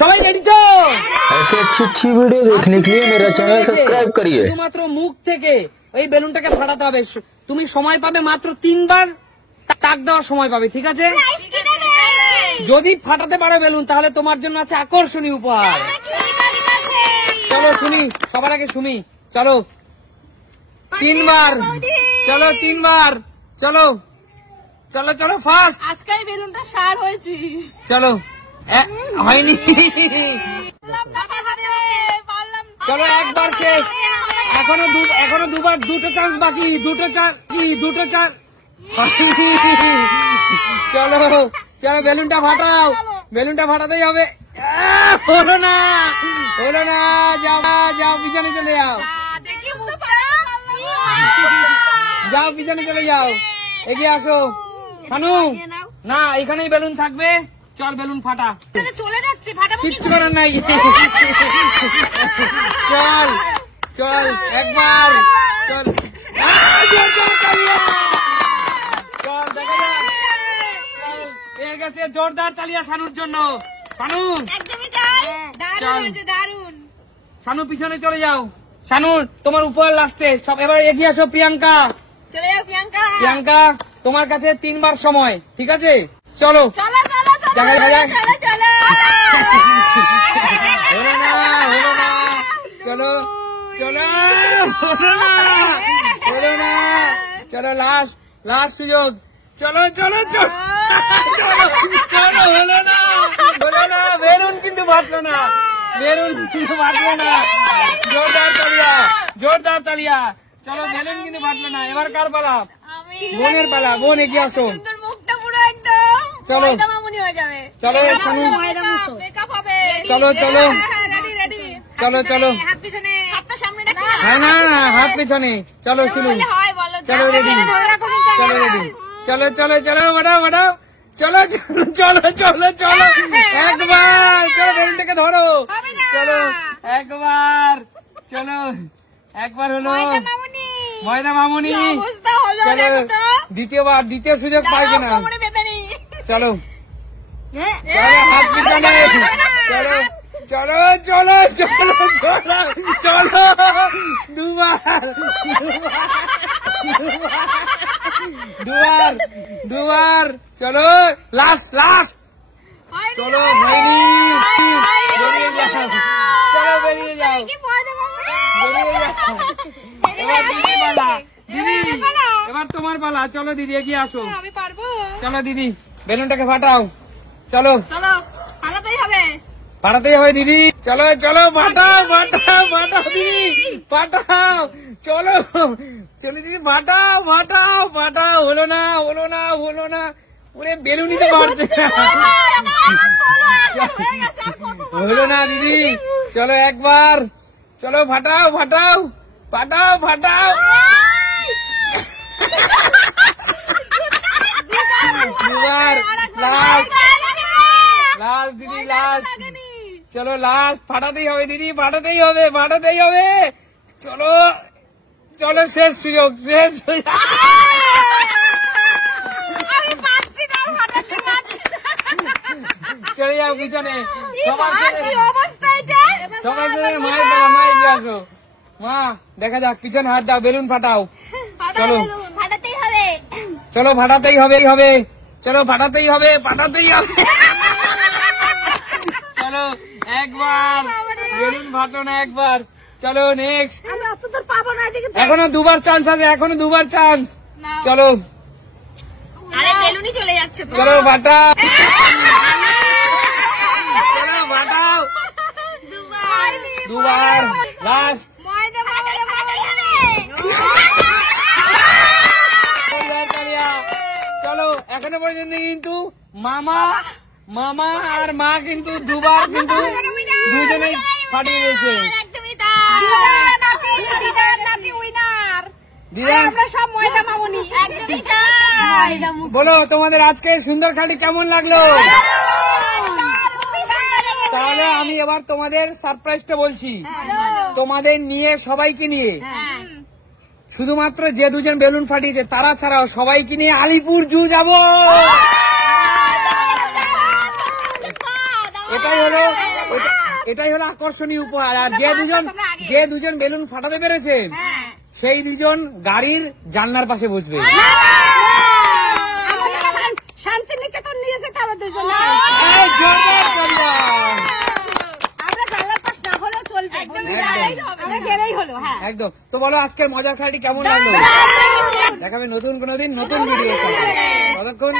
সবাই রেডি তো? ऐसे अच्छी अच्छी वीडियो देखने के लिए मेरा चैनल सब्सक्राइब करिए। শুধুমাত্র মুখ থেকে এই বেলুনটাকে ফাটাতে হবে। তুমি সময় পাবে মাত্র 3 বার টাক দেওয়ার সময় পাবে, ঠিক আছে? যদি ফাটাতে পারো বেলুন তাহলে তোমার জন্য আছে আকর্ষণীয় উপহার। চলো সুমি, সবার আগে সুমি, চলো 3 বার, চলো 3 বার, চলো চলো চলো ফার্স্ট। আজকে বেলুনটা সার হয়েছি। চলো হয়নি, চলো একবার শেষ, এখনো দুবার, দুটো চান্স বাকি, দুটো চান্স। চলো চলো বেলুনটা ফাটাও, বেলুনটা ফাটাতেই হবে। হলো না, যাও পিছনে চলে যাও, পিছনে চলে যাও, এগিয়ে আসো। শানু না, এখানেই বেলুন থাকবে। চল বেলুন ফাটা, চলে যাচ্ছে, ফাটাবো কিচ্ছু করার নাই। চল চল একবার, চল চল, দেখা যাক। পেয়ে গেছে, জোরদার তালিয়া শানুর জন্য। শানু শানু পিছনে চলে যাও। শানু তোমার উপর লাস্টে সব, এবার এগিয়ে আসো। প্রিয়াঙ্কা চলে যাও, প্রিয়াঙ্কা তোমার কাছে 3 বার সময়, ঠিক আছে? চলো দেখা যাক। হলো না, চলো চলো, হলো না, চলো লাস্ট সুযোগ। চলো চলো চলো চলো, হলো না, বেলুন কিন্তু ফাটলো না, জোরদার তালিয়া। চলো বেলুন কিন্তু ফাটলো না। এবার কার পালা? বোনের পালা। বোন এগিয়ে আসো। চলো চলো শানু, চলো চলো চলো, হ্যাঁ না হাত পিছনে, চলো শিলু, চলো রেডি, চলো বাড়াও, চলো একবার, চলো বেলুনটাকে ধরো, চলো একবার হলো ময়দা মামুনি। চলো দ্বিতীয় সুযোগ পাই কিনা। চলো হাত পিছনে, চলো 2 বার, চলো লাস্ট, চলো হয়নি, চলো বেরিয়ে যাও। এবার দিদি পালা, এবার তোমার পালা। চলো দিদি এগিয়ে আসো, চলো দিদি বেলুনটাকে ফাটাও। চলো ফাটাতেই হবে দিদি, চলো ফাটাও দিদি, ফাটাও, চলো দিদি, ফাটাও। হলো না, ওরে বেলুনই তো মারছে। হলো না দিদি, চলো একবার, চলো ফাটাও। দুবার, লাস্ট দিদি, চলো লাস্ট, ফাটাতেই হবে দিদি, ফাটাতেই হবে। চলো শেষ সুযোগ, চলে যাও পিছনে। সবার জন্য মায়ের পালা, মা এগিয়ে আসো। মা দেখা যাক, পিছনে হাত দাও, বেলুন ফাটাও। চলো ফাটাতেই হবে, চলো একবার, বেলুন ফাটো না একবার। চলো নেক্সট, এখনো 2 বার চান্স আছে, চলো বেলুনই চলে যাচ্ছে। চলো ফাটাও, দুবার, লাস্ট। চলো এখনো পর্যন্ত কিন্তু মামা আর মা কিন্তু 2 বার কিন্তু দুজনেই ফাটিয়ে দিয়েছে। বলো তোমাদের আজকে সুন্দর খাটি কেমন লাগলো? তাহলে আমি এবার তোমাদের সারপ্রাইজটা বলছি। তোমাদের নিয়ে, সবাইকে নিয়ে, শুধুমাত্র যে 2 জন বেলুন ফাটিয়েছে তারা ছাড়াও সবাইকে নিয়ে আলিপুর জু যাবো। এটাই হলো আকর্ষণীয় উপহার। আর যে দুজন বেলুন ফাটাতে পেরেছে সেই দুজন গাড়ির জানলার পাশে বসবে। শান্তিনিকেতন নিয়ে যেতে হবে দুজনে। এই জোরদার তালিবান। আমরা জানলার পাশ না হলেও চলবে, আমরা গেলেই হলো। হ্যাঁ, একদম। তো বলো আজকের মজার খেলাটি কেমন লাগলো? দেখাবে নতুন কোনো দিন নতুন ভিডিও। ততক্ষণ